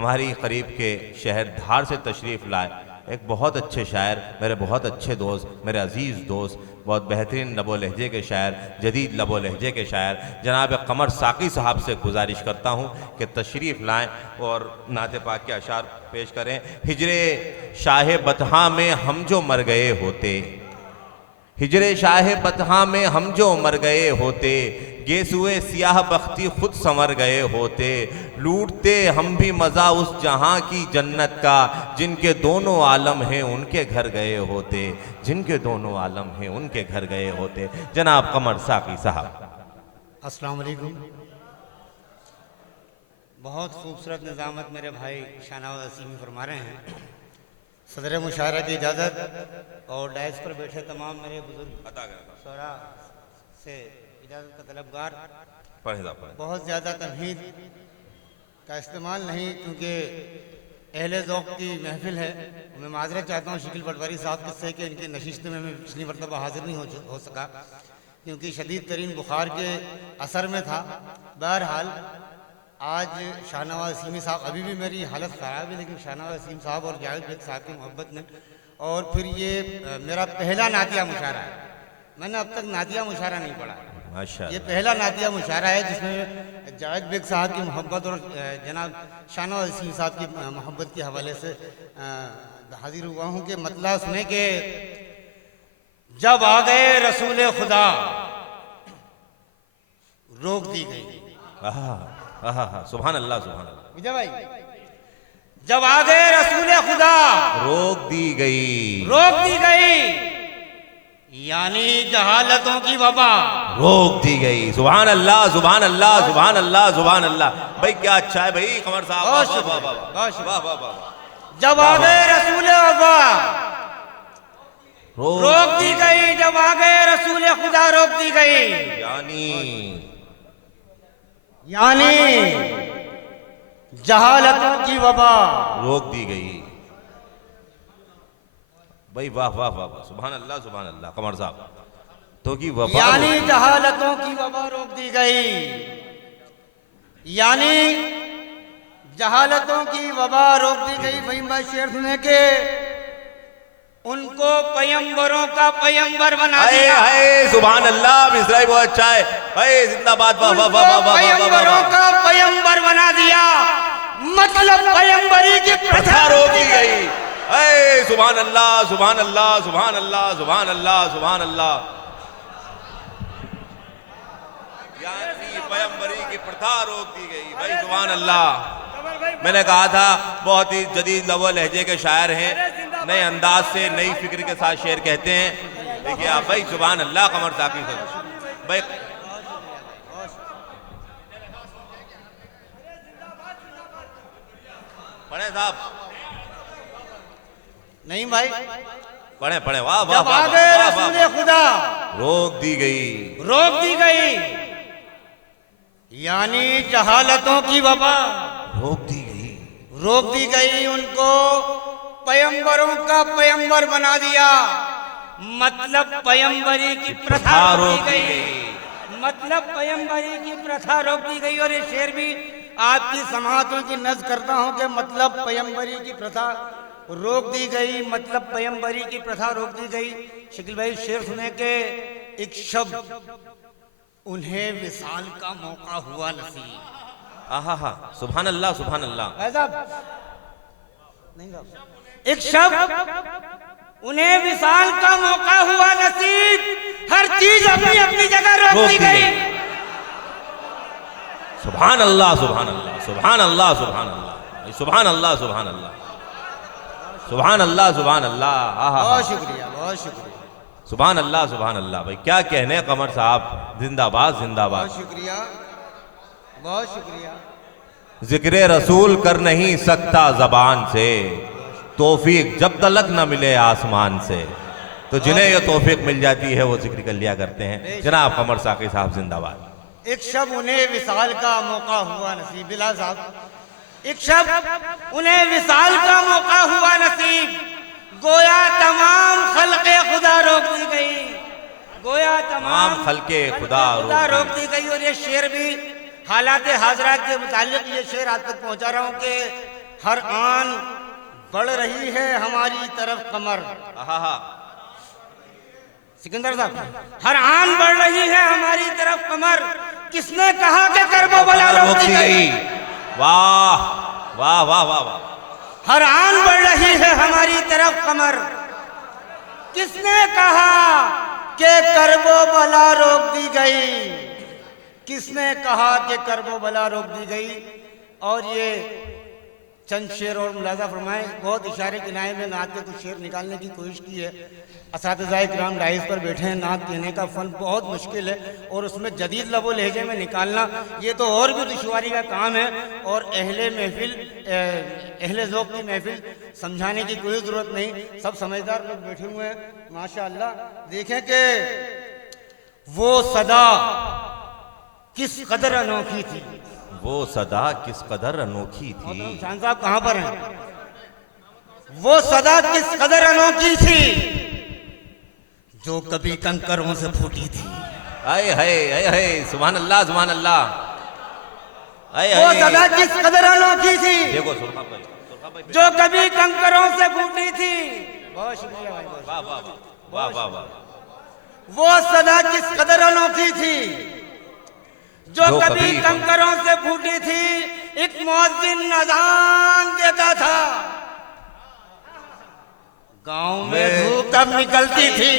हमारी करीब के शहर धार से तशरीफ़ लाए एक बहुत अच्छे शायर, मेरे बहुत अच्छे दोस्त, मेरे अज़ीज़ दोस्त, बहुत बेहतरीन लबो लहजे के शायर, जदीद लबो लहजे के शायर जनाब कमर साक़ी साहब से गुजारिश करता हूँ कि तशरीफ़ लाएँ और नात पाक के अशार पेश करें। हिजरे शाह बतहा में हम जो मर गए होते, हिजरे शाह बतहा में हम जो मर गए होते, गेसुए सियाह बख्ती खुद संवर गए होते, लूटते हम भी मज़ा उस जहां की जन्नत का, जिनके दोनों आलम हैं उनके घर गए होते, जिनके दोनों आलम हैं उनके घर गए होते। जनाब कमर साक़ी साहब। अस्सलाम वालेकुम। बहुत खूबसूरत निज़ामत मेरे भाई शाहनवाज़ असीमी फरमा रहे हैं। सदर मुशायरा की इजाज़त और डायस पर बैठे तमाम मेरे बुजुर्ग शोरा से इजाज़त का तलबगार। बहुत ज़्यादा तमहीद का इस्तेमाल नहीं, क्योंकि अहले ज़ौक़ की महफिल है। मैं माज़रत चाहता हूँ शकील पटवारी साहब किससे कि इनकी नशिस्त में मैं पिछली मरतबा हाज़िर नहीं हो सका, क्योंकि शदीद तरीन बुखार के असर में था। बहरहाल आज शाहनवाज़ असीमी साहब, अभी भी मेरी हालत ख़राब है, लेकिन शाहनवाज़ असीम साहब और जावेद बेग साहब की मोहब्बत में, और फिर ये मेरा पहला नातिया मुशायरा है। मैंने अब तक नातिया मुशायरा नहीं पढ़ा, ये पहला नातिया मुशायरा है जिसमें जावेद बेग साहब की मोहब्बत और जनाब शाहनवाज़ असीम साहब की मोहब्बत के हवाले से हाजिर हुआ हूँ कि मतलब सुने कि जब आ गए रसूल खुदा रोक दी गई। सुभान अल्लाह, सुभान अल्लाह। विजय भाई, जब आ गए रसूल खुदा रोक दी गई, रोक दी गई, यानी जहालतों की वबा रोक दी गई। सुभान अल्लाह, सुभान अल्लाह, सुभान अल्लाह, सुभान अल्लाह। भाई क्या अच्छा है भाई कमर साहब, वाह वाह वाह। जब आ गए रसूल वबा रोक दी गई, जब आ गए रसूल खुदा रोक दी गई, यानी जहालतों की वबा रोक दी गई। भाई वाह वाह वाह वाह, सुभान अल्लाह, सुभान अल्लाह। कमर साहब तो की वबा, यानी जहालतों की वबा रोक दी गई, यानी जहालतों की वबा रोक दी गई। भाई मैं शेर सुने के उनको पयंबरों का पयंबर बना दिया। सुभान अल्लाह, मिसरा बहुत अच्छा है भाई, जिंदाबाद। वाह वाह वाह वाह, पयंबरों का पयंबर बना दिया, मतलब पयंबरी की प्रथा रोक दी गई। सुभान अल्लाह, सुभान अल्लाह, सुभान अल्लाह, सुभान अल्लाह, सुभान अल्लाह। यानी पयंबरी की प्रथा रोक दी गई। भाई सुभान अल्लाह। मैंने कहा था बहुत ही जदीद लबो लहजे के शायर हैं, नए अंदाज से नई फिक्र के साथ शेर कहते हैं। देखिए आप भाई, सुभान अल्लाह। कमर साक़ी भाई, पढ़े साहब, नहीं भाई पढ़े पढ़े। वाह वाह, जब आ गए रसूल खुदा रोक दी गई, रोक दी गई, यानी जहालतों की वबा रोक दी गई, रोक दी गई। उनको पयंबरों का पयंबर बना दिया, मतलब पयंबरी की प्रथा रोक दी गई, मतलब पयंबरी की प्रथा रोक दी गई। और ये शेर भी आपकी समातों की नज़्म करता हूं कि मतलब पयंबरी की प्रथा रोक दी गई, मतलब पयंबरी की प्रथा रोक दी गई। शकील भाई शेर सुने के एक शब्द उन्हें विसाल का मौका हुआ नसीब। आहा, सुभान अल्लाह, सुभान अल्लाह। एक शब्द उन्हें विसाल का मौका हुआ नसीब, हर चीज अपनी अपनी जगह रोक दी गई। सुभान अल्लाह, सुभान अल्लाह, सुभान अल्लाह, सुभान अल्लाह, सुभान अल्लाह, सुभान अल्लाह, सुभान अल्लाह, सुभान अल्लाह। बहुत शुक्रिया, बहुत शुक्रिया। सुभान अल्लाह, सुभान अल्लाह। भाई क्या कहने कमर साहब, जिंदाबाद जिंदाबाद। बहुत शुक्रिया, बहुत शुक्रिया। जिक्र रसूल कर नहीं सकता जबान से, तौफीक जब तलक न मिले आसमान से। तो जिन्हें ये तौफीक मिल जाती है वो जिक्र कर लिया करते हैं। जनाब कमर साक़ी साहब जिंदाबाद। एक शब्द उन्हें विसाल का मौका हुआ नसीब। बिला साहब, एक शब्द उन्हें विसाल का मौका हुआ नसीब, गोया तमाम खल्क़े खुदा रोक दी गई, गोया तमाम खल्क़े खुदा रोक दी गई। और ये शेर भी हालात हाजरा के मुतालिक ये शेर आज तक पहुंचा रहा हूं कि हर आन बढ़ रही है हमारी तरफ कमर। आहा, सिकंदर साहब, हर आन बढ़ रही है हमारी तरफ कमर, किसने कहा कि करबो बला रोक दी गई। वाह वाह वाह वाह वाह। हर आन बढ़ रही है हमारी तरफ कमर, किसने कहा कि करबो बला रोक दी गई। किसने कहा कि करबो बला रोक दी गई। और ये चंद शेर और मुलाजा फरमाए। बहुत इशारे किनारे में नात के कुछ शेर निकालने की कोशिश की है। असातिज़ाए किराम डाइस पर बैठे हैं। नात कहने का फ़न बहुत मुश्किल है और उसमें जदीद लबो लहजे में निकालना ये तो और भी दुश्वारी का काम है। और अहले महफिल, अहले ज़ौक़ की महफिल समझाने की कोई ज़रूरत नहीं, सब समझदार लोग बैठे हुए हैं माशाअल्लाह। देखें कि वो सदा किस कदर अनोखी थी। वो सदा किस कदर अनोखी थी। शान साहब कहाँ पर हैं? वो सदा किस कदर अनोखी थी जो कभी कंकरों से फूटी थी। आए हाय सुभान अल्लाह सुभान अल्लाह। वो सदा किस कदर अनोखी थी देखो सुरखा भाई जो कभी कंकरों से फूटी थी। बहुत शुक्रिया भाई, बहुत वाह वाह वाह वाह वाह। वो सदा किस कदर अनोखी थी जो कभी कंकरों से फूटी थी। एक मुअज्जिन अज़ान देता था, गांव में धूप कब निकलती थी।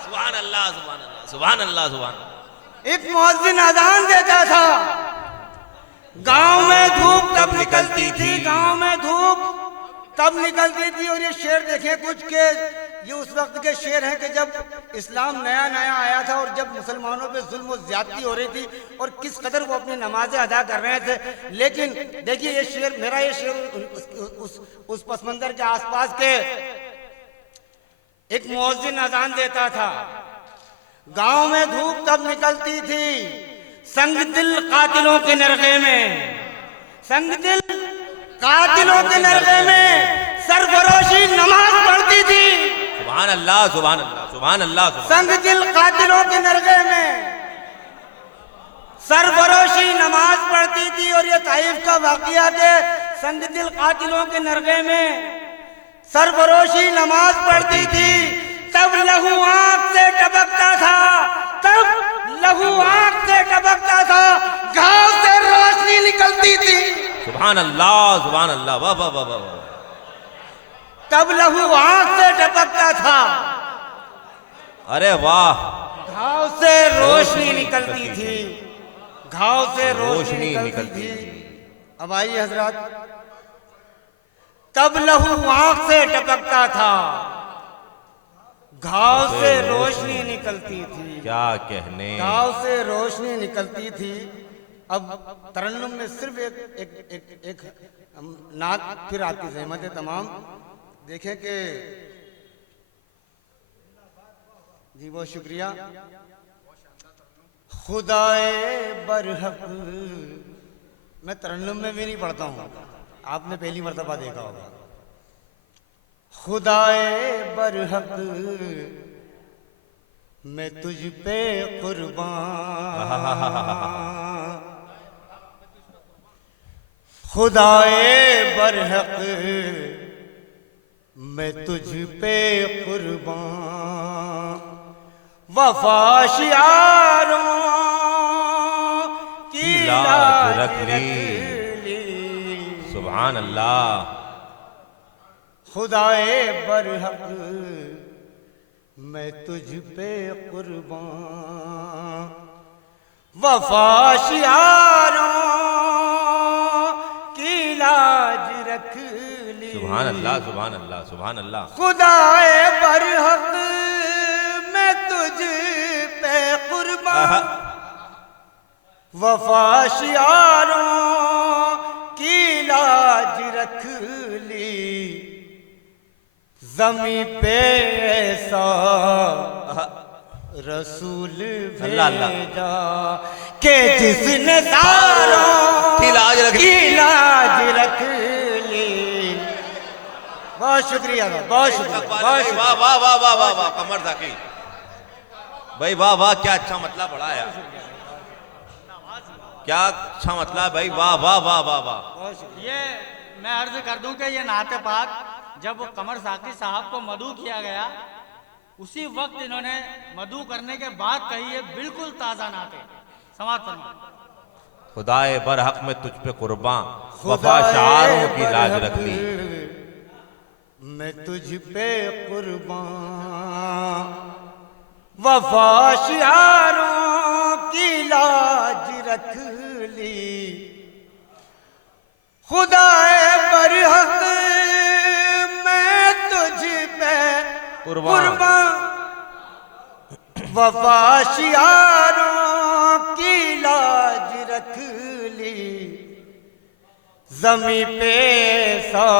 सुभान अल्लाह सुभान अल्लाह सुभान अल्लाह सुभान। एक मुअज्जिन अज़ान देता था, गांव में धूप कब निकलती थी। गांव में धूप कब निकलती थी। और ये शेर देखें कुछ के, ये उस वक्त के शेर हैं कि जब इस्लाम नया नया आया था और जब मुसलमानों पे जुल्म और ज्यादती हो रही थी और किस कदर वो अपनी नमाजें अदा कर रहे थे। लेकिन देखिए ये शेर, मेरा ये शेर उस पस मंजर के आसपास के एक मुअज्जिन अज़ान देता था, गांव में धूप कब निकलती थी। संग दिल कातिलों के नरगे में, संग दिल कातिलों के नरगे में सरफरोशी नमाज पढ़ती थी। सुभान अल्लाह सुभान अल्लाह सुभान अल्लाह। संग दिल कातिलों के नरगे में सरफरोशी नमाज पढ़ती थी। और ये ताइफ का वाकया के संग दिल कातिलों के नरगे में सरफरोशी नमाज पढ़ती थी। तब लहू आंख से टपकता था, तब लहू आंख से टपकता था, घाव से रोशनी निकलती थी। सुभान अल्लाह सुभान अल्लाह वाह वाह वाह वाह। तब लहू आंख से टपकता था, अरे वाह। घाव से रोशनी निकलती थी, घाव से रोशनी निकलती थी। अब आइए हजरत, तब लहू आंख से टपकता था, घाव से रोशनी निकलती थी। क्या कहने, घाव से रोशनी निकलती थी। अब तरन्नुम में सिर्फ एक नात फिर आपकी ज़हमत है तमाम। देखें कि जी बहुत शुक्रिया। खुदाए बरहक, मैं तरन्नुम में भी नहीं पढ़ता हूँ, आपने पहली मर्तबा देखा होगा। खुदाए बरहक मैं तुझ पे कुर्बान, खुदाए बरहक मैं तुझ पे कुर्बान, वफाशियारों की लाज रख ली। सुभान अल्लाह। खुदाए बरहक मैं तुझ पे कुर्बान, वफाशियारों की लाज रख ली। सुभान अल्लाह सुभान अल्लाह सुभान अल्लाह। खुदाए बरहक मैं तुझ पे कुर्बान, वफाशियारों की लाज रख ली। जमी पे ऐसा रसूल भेजा के जिसने सारों की लाज रख ली। बहुत शुक्रिया, बहुत शुक्रिया, बहुत शुक्रिया। वाह वाह वाह वाह वाह वाह। कमर जाकी भाई वाह वाह, क्या अच्छा मतलब पढ़ा है, क्या अच्छा मतलब भाई, वाह वाह वाह वाह वाह। ये मैं अर्ज कर दूं कि ये नाते पाक जब कमर साकी साहब को मधु किया गया, उसी वक्त इन्होंने मधु करने के बाद कही है बिल्कुल ताजा नाते। समाप्त फरमा। खुदाए बरहक में तुझ पे कुर्बान, वफा शारों की लाज रख ली। मैं तुझ पे कुर्बान, वफा शारों की लाज रख ली। खुदाए बरहक मैं तुझ पे कुर्बान, वफा शारों की लाज रख ली। ज़मीं पे सा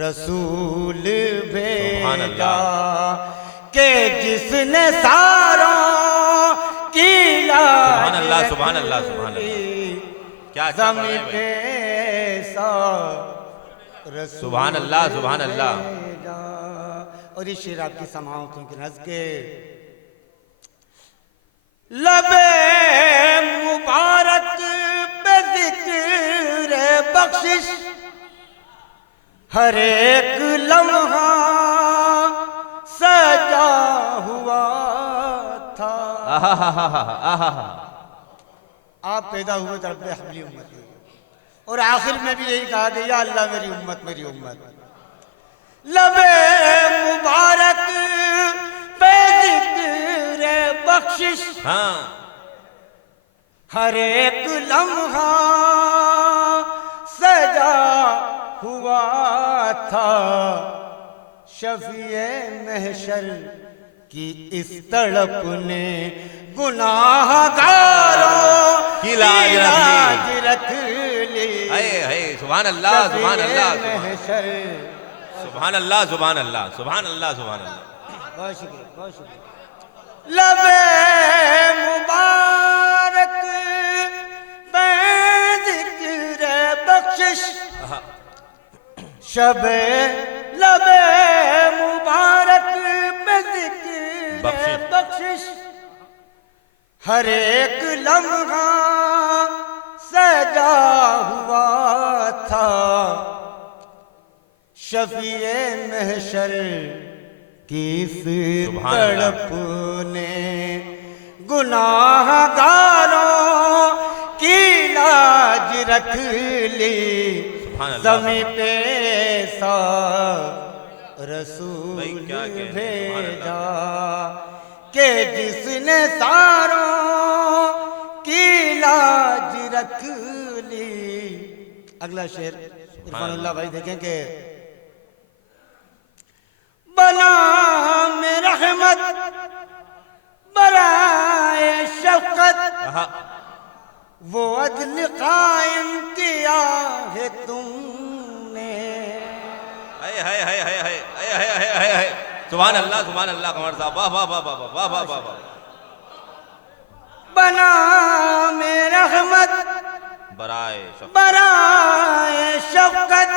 रसूल भेजा के जिसने सारों की लाज अल्लाह सुभान अल्लाह सुभान अल्लाह। क्या अच्छा ज़मीं पे सा रसूल सुभान अल्लाह सुभान अल्लाह। भेजा। और ये शेर आपकी समाओं की नज़ के लबे मुबारक पे जिक्र बख्शिश, हर एक लम्हा सजा हुआ था। आप पैदा हुए तो रब्बे हबली उम्मती, और आखिर में भी यही कहा गया अल्लाह मेरी उम्मत मेरी उम्मत। लबे मुबारक पे जिक्र बख्शिश, हाँ हर एक लम्हा सजा हुआ था। शफीए महशर की इस तड़प ने गुनाहगारों की लाज रख ली। है सुभान अल्लाह सुभान अल्लाह महशर। सुभान अल्लाह सुभान अल्लाह सुभान अल्लाह सुभान अल्लाह। बहुत शुक्रिया बहुत शुक्रिया। लबे मुबारक पे जिक्र बख्शिश, शबे लबे मुबारक पे जिक्र बख्शिश, हर एक लम्हा सजा हुआ था। शफीए महशर की तड़प ने गुनाहगारों की लाज रख ली। ज़मीं पे सा रसूल भेजा के जिसने सारों की लाज रख ली। अगला शेर इरफानुल्लाह भाई देखें कि बना में रहमत बराए शफकत, वो अदल कायम किया है तुमने। सुभान अल्लाह कमर साहब वाह वाह वाह वाह वाह वाह वाह वाह। बना में रहमत बराए शफकत,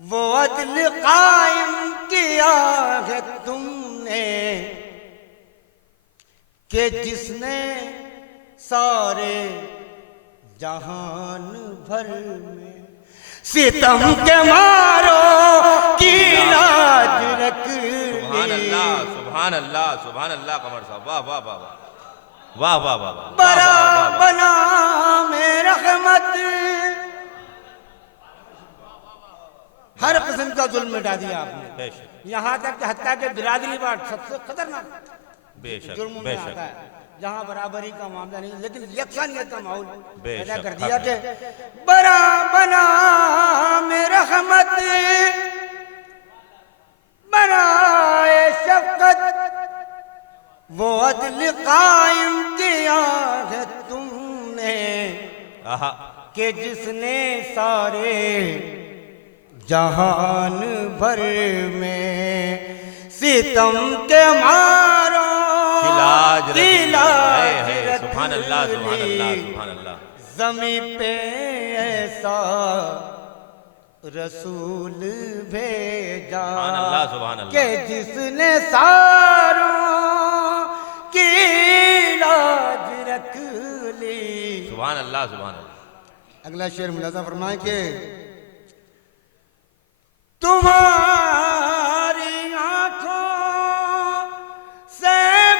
वो अदल कायम किया है तुमने। कि जिसने सारे जहान भर में सितम के मारो की लाज रख ली। सुभान अल्लाह कमर साहब वाह वाह वाह वाह वाह वाह वाह। बरा बना में रहमत, हर किस्म का जुल्म मिटा दिया आपने। यहाँ तक कि हत्या के बिरादरी बात सबसे खतरनाक जुल्म में आता है, जहाँ बराबरी का मामला नहीं लेकिन यकसानियत का माहौल पैदा कर दिया कि बरा बना में रहमत बराए शफकत, वो अदल कायम किया है तुमने। कि जिसने सारे जहान भर में सितम के मारो की लाज सुभान अल्लाह सुभान अल्लाह सुभान अल्लाह। ज़मीं पे ऐसा रसूल भेजा कि जिसने सारों की लाज रख ली। सुभान अल्लाह सुभान अल्लाह। अगला शेर मुलाजा फरमाए कि तुम्हारी आंखों से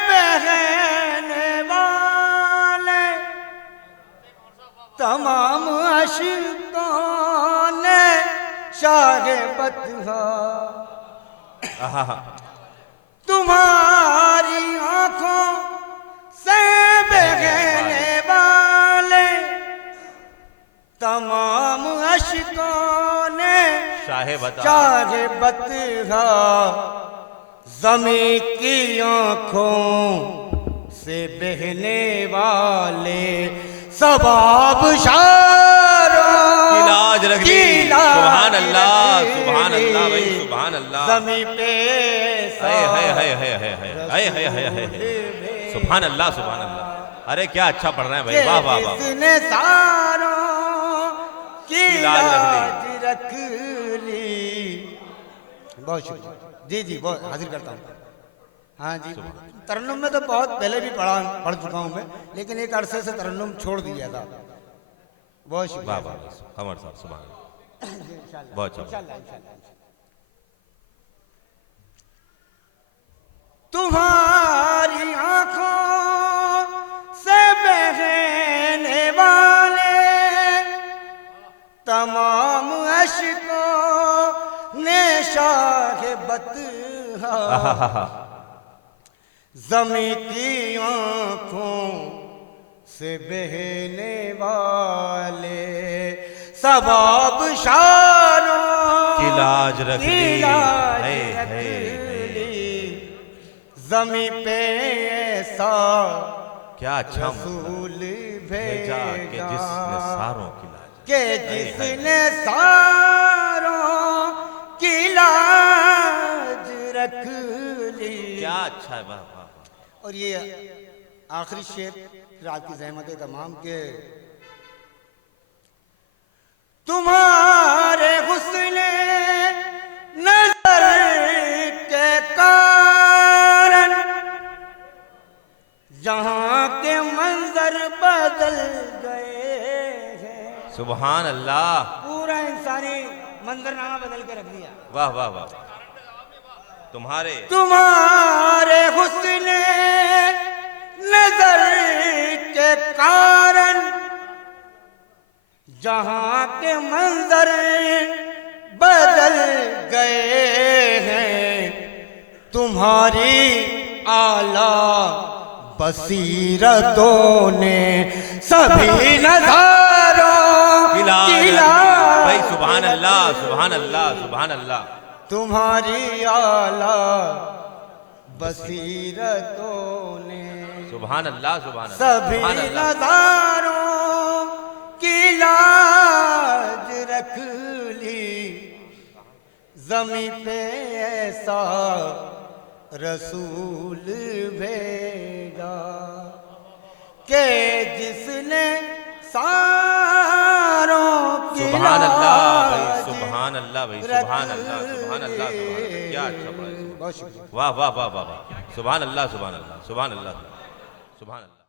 बहने वाले तमाम अशिकों ने शाह बतहा, तुम्हारी आंखों से बहने वाले तमाम अशिकों ने शाह बतहा, ज़मीं की आंखों से बहने वाले सबाब शारों की लाज रख दी। सुभान अल्लाह, सुभान अल्लाह भाई, सुभान अल्लाह। ज़मीं पे सुभान अल्लाह, सुभान अल्लाह। अरे क्या अच्छा पढ़ रहे हैं भाई, वाह वाह वाह। जिसने सारों की लाज रख ली। बहुत शुक्रिया जी जी, बहुत हाजिर करता हूँ। हाँ जी, तरन्नुम में तो बहुत पहले भी पढ़ चुका हूँ मैं, लेकिन एक अरसे से तरन्नुम छोड़ दिया था। बहुत शुक्रिया। वाह वाह कमर साहब, सुभान अल्लाह, बहुत अच्छा। तुम्हारी आंखों से बहने वाले तमाम अश्कों ने शाह बतहा, ज़मीं की आंखों से बहने वाले सबाब शारों की लाज रख दी। ज़मीं पे ऐसा क्या अच्छा रसूल भेजा कि भेजा जिसने सारों की लाज, के जिसने सारों की लाज रख ली। क्या अच्छा है, वाह वाह वाह। और ये आखिरी शेर रात की ज़हमत तमाम के, तुम्हारे हुस्ने नजर के कारण जहां के मंजर बदल गए हैं। सुभान अल्लाह, पूरा इंसानी मंजरनामा बदल के रख दिया। वाह वाह वाह। तुम्हारे हुस्ने नजर के कारण जहां के मंजर बदल गए हैं, तुम्हारी आला बसीरतों ने सभी नज़ारों की भाई सुभान अल्लाह, सुभान अल्लाह, सुभान अल्लाह। तुम्हारी आला बसीरतों ने सुभान अल्लाह, सुभान अल्लाह, सभी सुभान अल्लाह। नज़ारों की लाज रख ली। ज़मीं पे ऐसा रसूल भेजा के जिसने सारों की सुभान अल्लाह भाई, लाज सुभान अल्लाह भाई, सुभान अल्लाह, सुभान अल्लाह, सुभान अल्लाह। क्या अच्छा पढ़ा है। वाह वाह वाह वाह वाह। सुभान अल्लाह, सुभान अल्लाह, सुभान अल्लाह, सुभान अल्लाह।